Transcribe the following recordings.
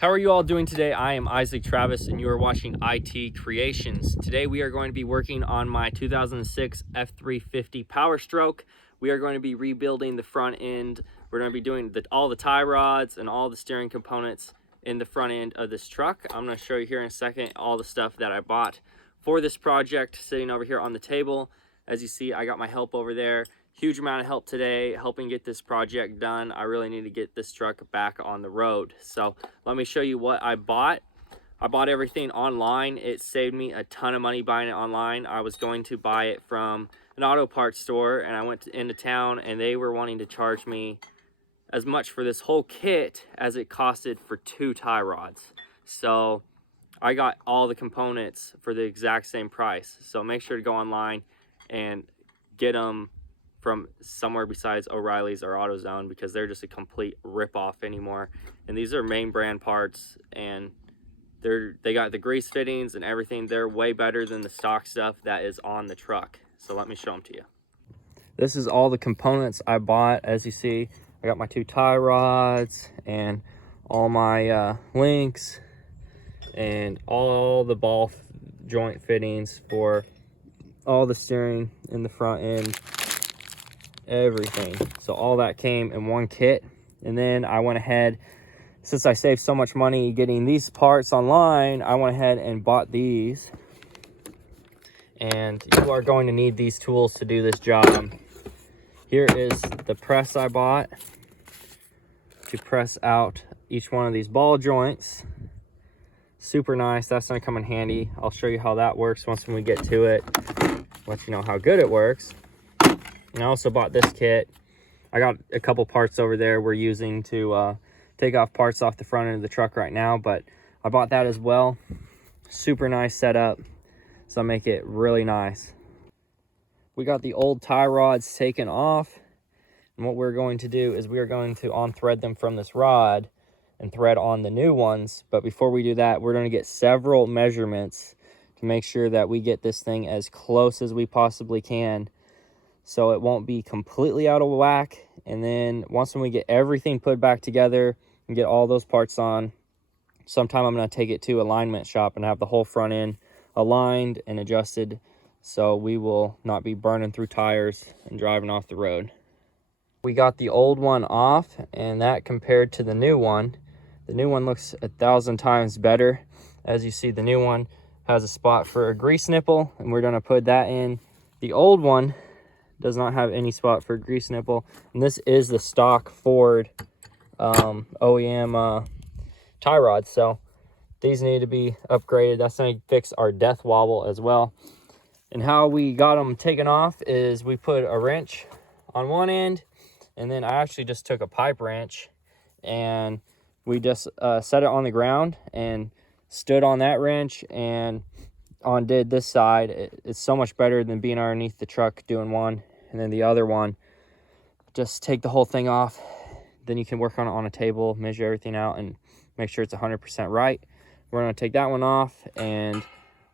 How are you all doing today? I am Isaac Travis and you are watching IT Creations. Today we are going to be working on my 2006 F350 Power Stroke. We are going to be rebuilding the front end. We're going to be doing all the tie rods and all the steering components in the front end of this truck. I'm going to show you here in a second all the stuff that I bought for this project sitting over here on the table. As you see, I got my help over there. Huge amount of help today helping get this project done. I really need to get this truck back on the road. So let me show you what I bought. I bought everything online. It saved me a ton of money buying it online. I was going to buy it from an auto parts store and I went into town and they were wanting to charge me as much for this whole kit as it costed for 2 tie rods. So I got all the components for the exact same price. So make sure to go online and get them from somewhere besides O'Reilly's or AutoZone, because they're just a complete rip-off anymore. And these are main brand parts, and they got the grease fittings and everything. They're way better than the stock stuff that is on the truck. So let me show them to you. This is all the components I bought. As you see, I got my 2 tie rods and all my links and all the ball joint fittings for all the steering in the front end, everything. So all that came in one kit. And then I went ahead, since I saved so much money getting these parts online, I went ahead and bought these. And you are going to need these tools to do this job. Here is the press I bought to press out each one of these ball joints. Super nice. That's going to come in handy. I'll show you how that works once when we get to it. Let you know how good it works. And I also bought this kit. I got a couple parts over there we're using to take off parts off the front end of the truck right now, but I bought that as well. Super nice setup, so make it really nice. We got the old tie rods taken off, and what we're going to do is we are going to unthread them from this rod and thread on the new ones. But before we do that, we're going to get several measurements to make sure that we get this thing as close as we possibly can, so it won't be completely out of whack. And then once when we get everything put back together and get all those parts on, sometime I'm going to take it to alignment shop and have the whole front end aligned and adjusted, so we will not be burning through tires and driving off the road. We got the old one off, and that compared to the new one looks 1,000 times better. As you see, the new one has a spot for a grease nipple, and we're going to put that in. The old one does not have any spot for a grease nipple, and this is the stock Ford OEM tie rods, so these need to be upgraded. That's going to fix our death wobble as well. And how we got them taken off is we put a wrench on one end, and then I actually just took a pipe wrench and we just set it on the ground and stood on that wrench and undid this side. It's so much better than being underneath the truck doing one and then the other one. Just take the whole thing off, then you can work on it on a table, measure everything out and make sure it's 100% right. We're going to take that one off and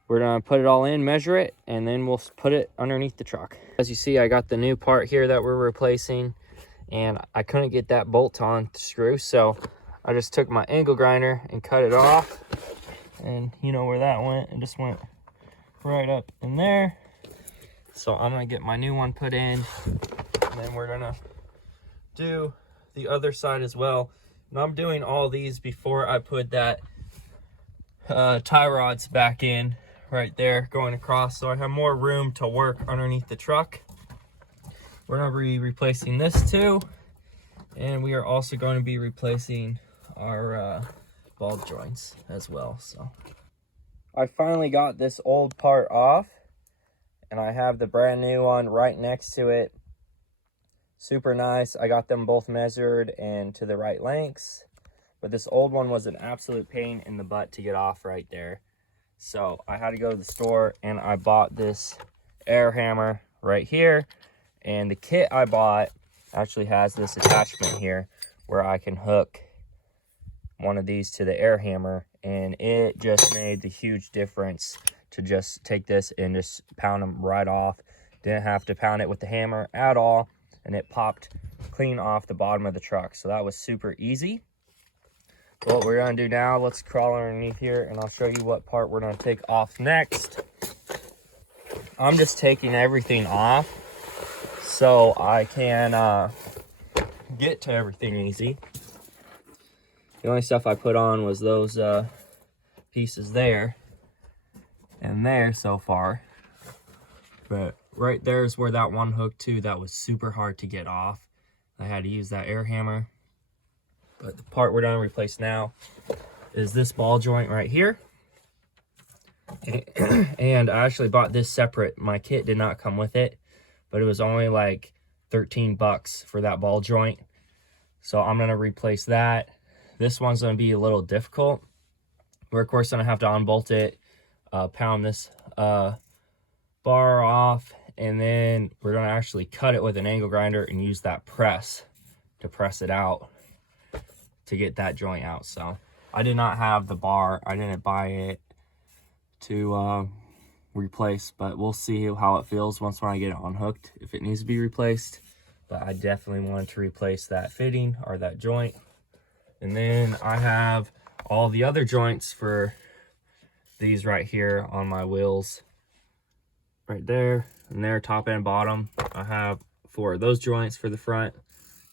we're going to put it all in, measure it, and then we'll put it underneath the truck. As you see, I got the new part here that we're replacing, and I couldn't get that bolt on screw, so I just took my angle grinder and cut it off. And you know where that went, it just went right up in there. So I'm going to get my new one put in, and then we're going to do the other side as well. And I'm doing all these before I put that tie rods back in right there going across, so I have more room to work underneath the truck. We're going to be replacing this too, and we are also going to be replacing our ball joints as well. So I finally got this old part off, and I have the brand new one right next to it. Super nice. I got them both measured and to the right lengths, but this old one was an absolute pain in the butt to get off right there. So I had to go to the store and I bought this air hammer right here, and the kit I bought actually has this attachment here where I can hook one of these to the air hammer, and it just made the huge difference to just take this and just pound them right off. Didn't have to pound it with the hammer at all, and it popped clean off the bottom of the truck. So that was super easy. What we're gonna do now, let's crawl underneath here and I'll show you what part we're gonna take off next. I'm just taking everything off so I can get to everything easy. The only stuff I put on was those pieces there and there so far. But right there is where that one hook to that was super hard to get off. I had to use that air hammer. But the part we're gonna replace now is this ball joint right here. And I actually bought this separate. My kit did not come with it, but it was only like 13 bucks for that ball joint. So I'm gonna replace that. This one's gonna be a little difficult. We're of course gonna have to unbolt it, pound this bar off, and then we're gonna actually cut it with an angle grinder and use that press to press it out to get that joint out. So I did not have the bar. I didn't buy it to replace, but we'll see how it feels once when I get it unhooked, if it needs to be replaced. But I definitely wanted to replace that fitting or that joint. And then I have all the other joints for these right here on my wheels. Right there and there, top and bottom. I have 4 of those joints for the front.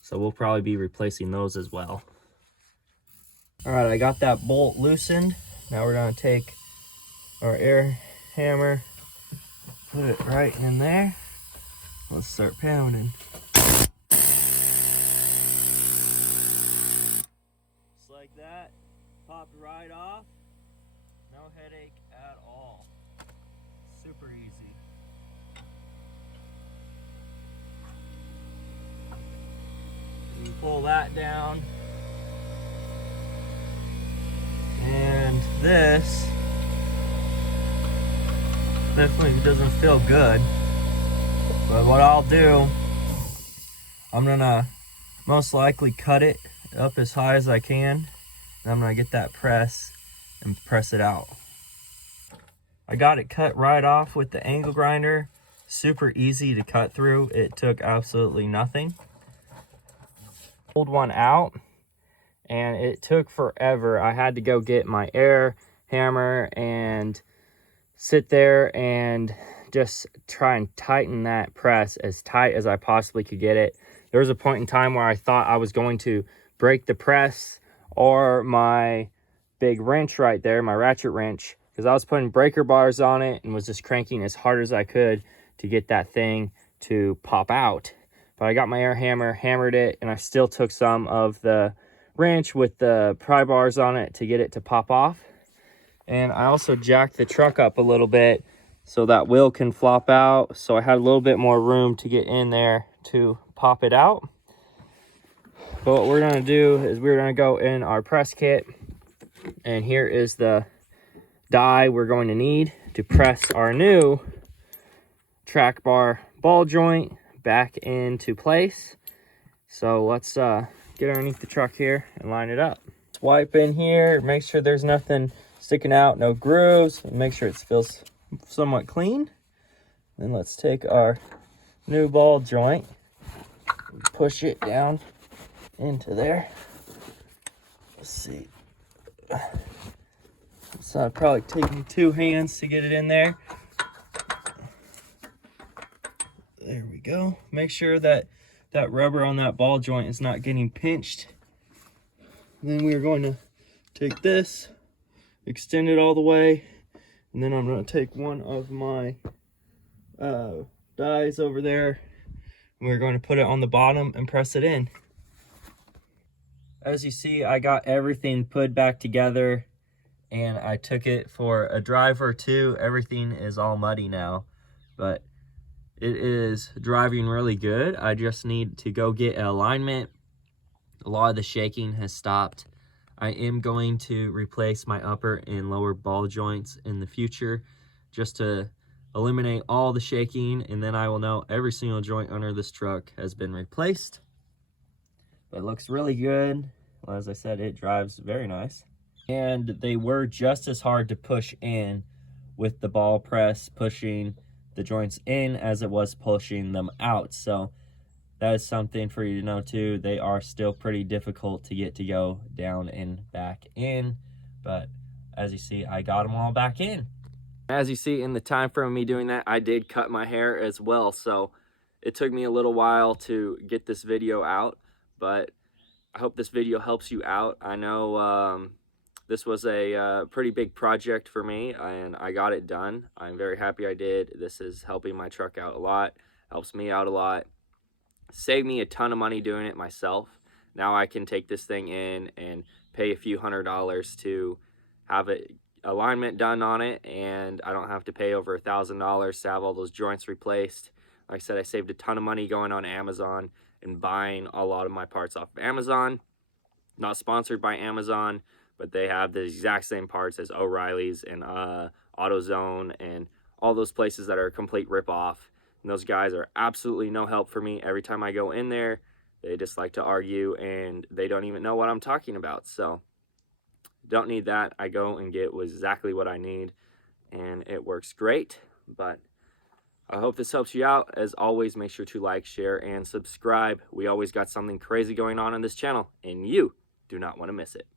So we'll probably be replacing those as well. All right, I got that bolt loosened. Now we're gonna take our air hammer, put it right in there. Let's start pounding. Just like that, popped right off. No headache at all. Super easy. You pull that down. And this definitely doesn't feel good. But what I'll do, I'm gonna most likely cut it up as high as I can. And I'm gonna get that press and press it out. I got it cut right off with the angle grinder. Super easy to cut through. It took absolutely nothing. Pulled one out and it took forever. I had to go get my air hammer and sit there and just try and tighten that press as tight as I possibly could get it. There was a point in time where I thought I was going to break the press or my big wrench right there, my ratchet wrench, because I was putting breaker bars on it and was just cranking as hard as I could to get that thing to pop out. But I got my air hammer, hammered it, and I still took some of the wrench with the pry bars on it to get it to pop off. And I also jacked the truck up a little bit so that wheel can flop out. So I had a little bit more room to get in there to pop it out. But what we're gonna do is we're gonna go in our press kit. And here is the die we're going to need to press our new track bar ball joint back into place. So let's get underneath the truck here and line it up. Swipe in here, make sure there's nothing sticking out, no grooves, and make sure it feels somewhat clean. Then let's take our new ball joint, push it down into there. Let's see. So I'd probably take me 2 hands to get it in there. There we go. Make sure that that rubber on that ball joint is not getting pinched. Then we're going to take this, extend it all the way, and then I'm going to take one of my dies over there, and we're going to put it on the bottom and press it in. As you see, I got everything put back together, and I took it for a drive or 2. Everything is all muddy now, but it is driving really good. I just need to go get an alignment. A lot of the shaking has stopped. I am going to replace my upper and lower ball joints in the future just to eliminate all the shaking, and then I will know every single joint under this truck has been replaced. But it looks really good. Well, as I said, it drives very nice. And they were just as hard to push in with the ball press pushing the joints in as it was pushing them out. So that is something for you to know too. They are still pretty difficult to get to go down and back in, but as you see, I got them all back in. As you see, in the time frame of me doing that, I did cut my hair as well, so it took me a little while to get this video out, but I hope this video helps you out. I know this was a pretty big project for me, and I got it done. I'm very happy I did. This is helping my truck out a lot, helps me out a lot, saved me a ton of money doing it myself. Now I can take this thing in and pay a few $100s to have it alignment done on it, and I don't have to pay over $1,000 to have all those joints replaced. Like I said, I saved a ton of money going on Amazon and buying a lot of my parts off of Amazon. Not sponsored by Amazon, but they have the exact same parts as O'Reilly's and AutoZone and all those places that are a complete ripoff. And those guys are absolutely no help for me. Every time I go in there, they just like to argue, and they don't even know what I'm talking about. So don't need that. I go and get exactly what I need, and it works great. But I hope this helps you out. As always, make sure to like, share, and subscribe. We always got something crazy going on this channel, and you do not want to miss it.